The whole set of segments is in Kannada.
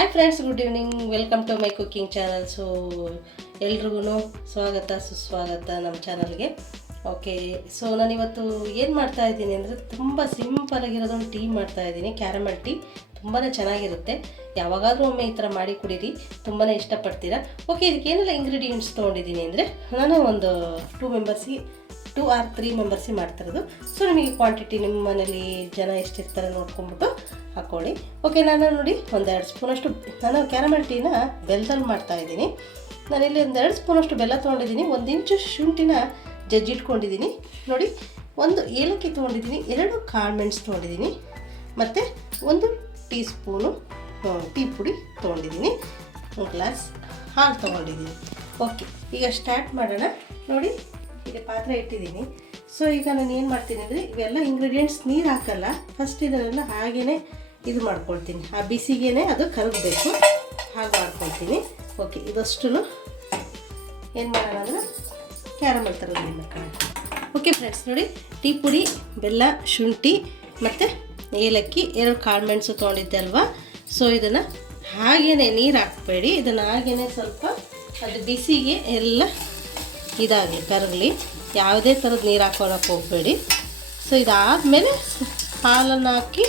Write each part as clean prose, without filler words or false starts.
Hi friends, good evening. Welcome to my cooking channel. So ಎಲ್ರಿಗೂ ಸ್ವಾಗತ ಸುಸ್ವಾಗತ ನಮ್ಮ ಚಾನಲ್ಗೆ. ಓಕೆ, ಸೊ ನಾನಿವತ್ತು ಏನು ಮಾಡ್ತಾಯಿದ್ದೀನಿ ಅಂದರೆ ತುಂಬ ಸಿಂಪಲಾಗಿರೋದೊಂದು ಟೀ ಮಾಡ್ತಾಯಿದ್ದೀನಿ. ಕ್ಯಾರಮಲ್ ಟೀ ತುಂಬಾ ಚೆನ್ನಾಗಿರುತ್ತೆ. ಯಾವಾಗಾದರೂ ಒಮ್ಮೆ ಈ ಥರ ಮಾಡಿ ಕುಡೀರಿ, ತುಂಬಾ ಇಷ್ಟಪಡ್ತೀರಾ. ಓಕೆ, ಇದಕ್ಕೆ ಏನೆಲ್ಲ ಇಂಗ್ರೀಡಿಯೆಂಟ್ಸ್ ತೊಗೊಂಡಿದ್ದೀನಿ ಅಂದರೆ ನಾನು ಒಂದು 2 or 3 ಮೆಂಬರ್ಸಿಗೆ ಮಾಡ್ತಿರೋದು. ಸೊ ನಿಮಗೆ ಕ್ವಾಂಟಿಟಿ ನಿಮ್ಮ ಮನೇಲಿ ಜನ ಎಷ್ಟಿರ್ತಾರೆ ನೋಡ್ಕೊಂಬಿಟ್ಟು ಹಾಕ್ಕೊಳ್ಳಿ. ಓಕೆ, ನಾನು ನೋಡಿ 1-2 ಸ್ಪೂನಷ್ಟು ನಾನು ಕ್ಯಾರಮಲ್ ಟೀನ ಬೆಲ್ಲದಲ್ಲಿ ಮಾಡ್ತಾಯಿದ್ದೀನಿ. ನಾನಿಲ್ಲಿ 1-2 ಸ್ಪೂನಷ್ಟು ಬೆಲ್ಲ ತೊಗೊಂಡಿದ್ದೀನಿ. 1 ಇಂಚು ಶುಂಠಿನ ಜಜ್ಜಿಟ್ಕೊಂಡಿದ್ದೀನಿ. ನೋಡಿ, 1 ಏಲಕ್ಕಿ ತೊಗೊಂಡಿದ್ದೀನಿ, 2 ಕಾಳುಮೆಣಸು ತೊಗೊಂಡಿದ್ದೀನಿ, ಮತ್ತು 1 ಟೀ ಸ್ಪೂನು ಟೀ ಪುಡಿ ತೊಗೊಂಡಿದ್ದೀನಿ, 1 ಗ್ಲಾಸ್ ಹಾಲು ತೊಗೊಂಡಿದ್ದೀನಿ. ಓಕೆ, ಈಗ ಸ್ಟಾರ್ಟ್ ಮಾಡೋಣ. ನೋಡಿ, ಈಗ ಪಾತ್ರೆ ಇಟ್ಟಿದ್ದೀನಿ. ಸೊ ಈಗ ನಾನು ಏನು ಮಾಡ್ತೀನಿ ಅಂದರೆ ಇವೆಲ್ಲ ಇಂಗ್ರೀಡಿಯೆಂಟ್ಸ್ ನೀರು ಹಾಕಲ್ಲ, ಫಸ್ಟ್ ಇದನ್ನೆಲ್ಲ ಹಾಗೇ ಇದು ಮಾಡ್ಕೊಳ್ತೀನಿ. ಆ ಬಿಸಿಗೇ ಅದು ಕರಗಬೇಕು, ಹಾಗೆ ಮಾಡ್ಕೊಳ್ತೀನಿ. ಓಕೆ, ಇದಷ್ಟು ಏನು ಮಾಡೋಣ ಅಂದರೆ ಕ್ಯಾರಮಲ್ ಥರದ್ದು ಮಾಡೋಣ. ಓಕೆ ಫ್ರೆಂಡ್ಸ್, ನೋಡಿ, ಟೀ ಪುಡಿ, ಬೆಲ್ಲ, ಶುಂಠಿ ಮತ್ತು ಏಲಕ್ಕಿ, 2 ಕಾಳುಮೆಣಸು ತೊಗೊಂಡಿದ್ದೆ ಅಲ್ವಾ. ಸೊ ಇದನ್ನು ಹಾಗೇ ನೀರು ಹಾಕಬೇಡಿ, ಇದನ್ನು ಹಾಗೇ ಸ್ವಲ್ಪ ಅದು ಬಿಸಿಗೆ ಎಲ್ಲ ಇದಾಗಲಿ, ಕರಗಲಿ. ಯಾವುದೇ ಥರದ ನೀರು ಹಾಕೋಳಕ್ಕೆ ಹೋಗಬೇಡಿ. ಸೊ ಇದಾದಮೇಲೆ ಹಾಲನ್ನು ಹಾಕಿ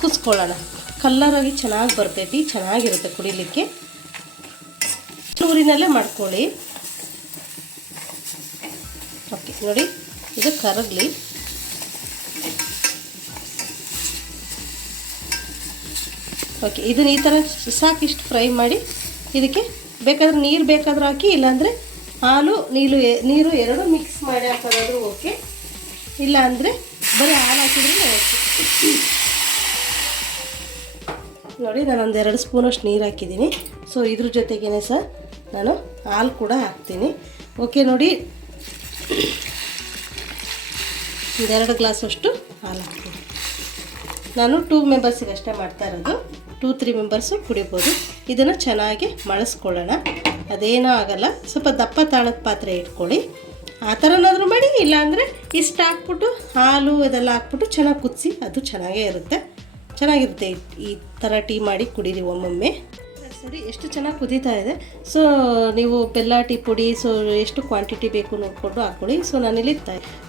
ಕುದಿಸ್ಕೊಳ್ಳೋಣ. ಕಲ್ಲರಾಗಿ ಚೆನ್ನಾಗಿ ಬರ್ತೈತಿ, ಚೆನ್ನಾಗಿರುತ್ತೆ ಕುಡಿಲಿಕ್ಕೆ. ಊರಿನಲ್ಲೇ ಮಾಡ್ಕೊಳ್ಳಿ. ಓಕೆ, ನೋಡಿ, ಇದು ಕರಗಲಿ. ಓಕೆ, ಇದನ್ನು ಈ ಥರ ಸಾಕಿಷ್ಟು ಫ್ರೈ ಮಾಡಿ ಇದಕ್ಕೆ ಬೇಕಾದ್ರೆ ನೀರು ಬೇಕಾದ್ರೂ ಹಾಕಿ, ಇಲ್ಲಾಂದರೆ ಹಾಲು ನೀರು ಎರಡೂ ಮಿಕ್ಸ್ ಮಾಡಿ ಹಾಕೋದಾದ್ರೂ ಓಕೆ, ಇಲ್ಲ ಅಂದರೆ ಬರೀ ಹಾಲು ಹಾಕಿದ್ರೂ ಓಕೆ. ನೋಡಿ, ನಾನು 2 ಸ್ಪೂನಷ್ಟು ನೀರು ಹಾಕಿದ್ದೀನಿ. ಸೊ ಇದ್ರ ಜೊತೆಗೇ ಸಹ ನಾನು ಹಾಲು ಕೂಡ ಹಾಕ್ತೀನಿ. ಓಕೆ, ನೋಡಿ, 2 ಗ್ಲಾಸಷ್ಟು ಹಾಲು ಹಾಕ್ತೀನಿ. ನಾನು 2 ಮೆಂಬರ್ಸಿಗೆ ಅಷ್ಟೇ ಮಾಡ್ತಾ ಇರೋದು, 2-3 ಮೆಂಬರ್ಸು ಕುಡಿಬೋದು. ಇದನ್ನು ಚೆನ್ನಾಗಿ ಮಳಸ್ಕೊಳ್ಳೋಣ, ಅದೇನೂ ಆಗೋಲ್ಲ. ಸ್ವಲ್ಪ ದಪ್ಪ ತಾಳದ ಪಾತ್ರೆ ಇಟ್ಕೊಳ್ಳಿ, ಆ ಥರನಾದರೂ ಮಾಡಿ. ಇಲ್ಲಾಂದರೆ ಇಷ್ಟು ಹಾಕ್ಬಿಟ್ಟು ಹಾಲು ಇದೆಲ್ಲ ಹಾಕ್ಬಿಟ್ಟು ಚೆನ್ನಾಗಿ ಕುದಿಸಿ, ಅದು ಚೆನ್ನಾಗಿರುತ್ತೆ. ಈ ಥರ ಟೀ ಮಾಡಿ ಕುಡೀರಿ ಒಮ್ಮೊಮ್ಮೆ. ಸರಿ, ಎಷ್ಟು ಚೆನ್ನಾಗಿ ಕುದೀತಾ ಇದೆ. ಸೊ ನೀವು ಬೆಲ್ಲ, ಟೀ ಪುಡಿ, ಸೊ ಎಷ್ಟು ಕ್ವಾಂಟಿಟಿ ಬೇಕು ನೋಡಿಕೊಂಡು ಹಾಕ್ಕೊಳ್ಳಿ. ಸೊ ನಾನಿಲ್ಲಿ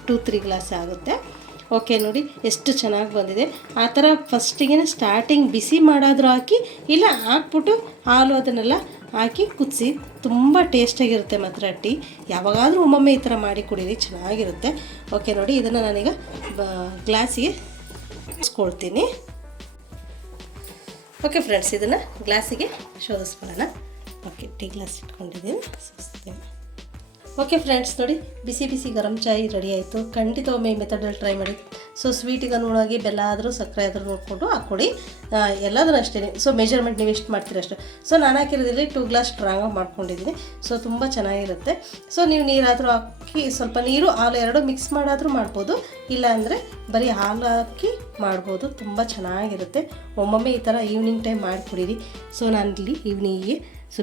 2-3 ಗ್ಲಾಸ್ ಆಗುತ್ತೆ. ಓಕೆ, ನೋಡಿ ಎಷ್ಟು ಚೆನ್ನಾಗಿ ಬಂದಿದೆ. ಆ ಥರ ಫಸ್ಟಿಗೆ ಸ್ಟಾರ್ಟಿಂಗ್ ಬಿಸಿ ಮಾಡಾದರೂ ಹಾಕಿ, ಇಲ್ಲ ಹಾಕ್ಬಿಟ್ಟು ಹಾಲು ಅದನ್ನೆಲ್ಲ ಹಾಕಿ ಕುದಿಸಿ, ತುಂಬ ಟೇಸ್ಟಾಗಿರುತ್ತೆ ಮಾತ್ರ ಟೀ. ಯಾವಾಗಾದರೂ ಒಮ್ಮೊಮ್ಮೆ ಈ ಥರ ಮಾಡಿ ಕುಡೀರಿ, ಚೆನ್ನಾಗಿರುತ್ತೆ. ಓಕೆ, ನೋಡಿ, ಇದನ್ನು ನಾನೀಗ ಗ್ಲಾಸಿಗೆ ಶೋಧಿಸ್ಕೊಳ್ತೀನಿ. ಓಕೆ ಫ್ರೆಂಡ್ಸ್, ಇದನ್ನು ಗ್ಲಾಸಿಗೆ ಶೋಧಿಸ್ಕೊಳ್ಳೋಣ. ಓಕೆ, ಟೀ ಗ್ಲಾಸ್ ಇಟ್ಕೊಂಡಿದ್ದೀನಿ, ಸೋಸ್ತೀನಿ. ಓಕೆ ಫ್ರೆಂಡ್ಸ್, ನೋಡಿ, ಬಿಸಿ ಬಿಸಿ ಗರಂ ಚಾಯ್ ರೆಡಿ ಆಯಿತು. ಖಂಡಿತ ಒಮ್ಮೆ ಈ ಮೆಥಡಲ್ಲಿ ಟ್ರೈ ಮಾಡಿ. ಸೊ ಸ್ವೀಟಿಗೆ ಅನುಗುಣವಾಗಿ ಬೆಲ್ಲ ಆದರೂ ಸಕ್ಕರೆ ಆದರೂ ನೋಡಿಕೊಂಡು ಹಾಕ್ಕೊಡಿ, ಎಲ್ಲದೂ ಅಷ್ಟೇ. ಸೊ ಮೆಜರ್ಮೆಂಟ್ ನೀವು ಎಷ್ಟು ಮಾಡ್ತೀರ ಅಷ್ಟು. ಸೊ ನಾನು ಹಾಕಿರೋದ್ರಲ್ಲಿ 2 ಗ್ಲಾಸ್ ಸ್ಟ್ರಾಂಗಾಗಿ ಮಾಡ್ಕೊಂಡಿದ್ದೀನಿ. ಸೊ ತುಂಬ ಚೆನ್ನಾಗಿರುತ್ತೆ. ಸೊ ನೀವು ನೀರಾದರೂ ಹಾಕಿ, ಸ್ವಲ್ಪ ನೀರು ಹಾಲು 2 ಮಿಕ್ಸ್ ಮಾಡಾದರೂ ಮಾಡ್ಬೋದು, ಇಲ್ಲಾಂದರೆ ಬರೀ ಹಾಲು ಹಾಕಿ ಮಾಡ್ಬೋದು. ತುಂಬ ಚೆನ್ನಾಗಿರುತ್ತೆ. ಒಮ್ಮೊಮ್ಮೆ ಈ ಥರ ಈವ್ನಿಂಗ್ ಟೈಮ್ ಮಾಡಿ ಕುಡೀರಿ. ಸೊ ನಾನಿಲ್ಲಿ ಈವ್ನಿಂಗಿಗೆ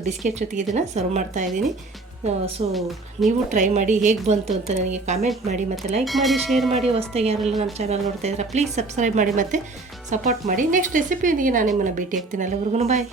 ಬಿಸ್ಕೆಟ್ ಜೊತೆಗೆ ಇದನ್ನು ಸರ್ವ್ ಮಾಡ್ತಾಯಿದ್ದೀನಿ. ಸೊ ನೀವು ಟ್ರೈ ಮಾಡಿ, ಹೇಗೆ ಬಂತು ಅಂತ ನನಗೆ ಕಾಮೆಂಟ್ ಮಾಡಿ, ಮತ್ತು ಲೈಕ್ ಮಾಡಿ, ಶೇರ್ ಮಾಡಿ. ಹೊಸದಾಗಿ ಯಾರೆಲ್ಲ ನಮ್ಮ ಚಾನಲ್ ನೋಡ್ತಾ ಇದ್ದಾರೆ ಪ್ಲೀಸ್ ಸಬ್ಸ್ಕ್ರೈಬ್ ಮಾಡಿ ಮತ್ತು ಸಪೋರ್ಟ್ ಮಾಡಿ. ನೆಕ್ಸ್ಟ್ ರೆಸಿಪಿಯೊಂದಿಗೆ ನಾನು ನಿಮ್ಮನ್ನು ಭೇಟಿ ಆಗ್ತೀನಿ. ಅಲ್ಲಿವರೆಗೂ ಬಾಯ್.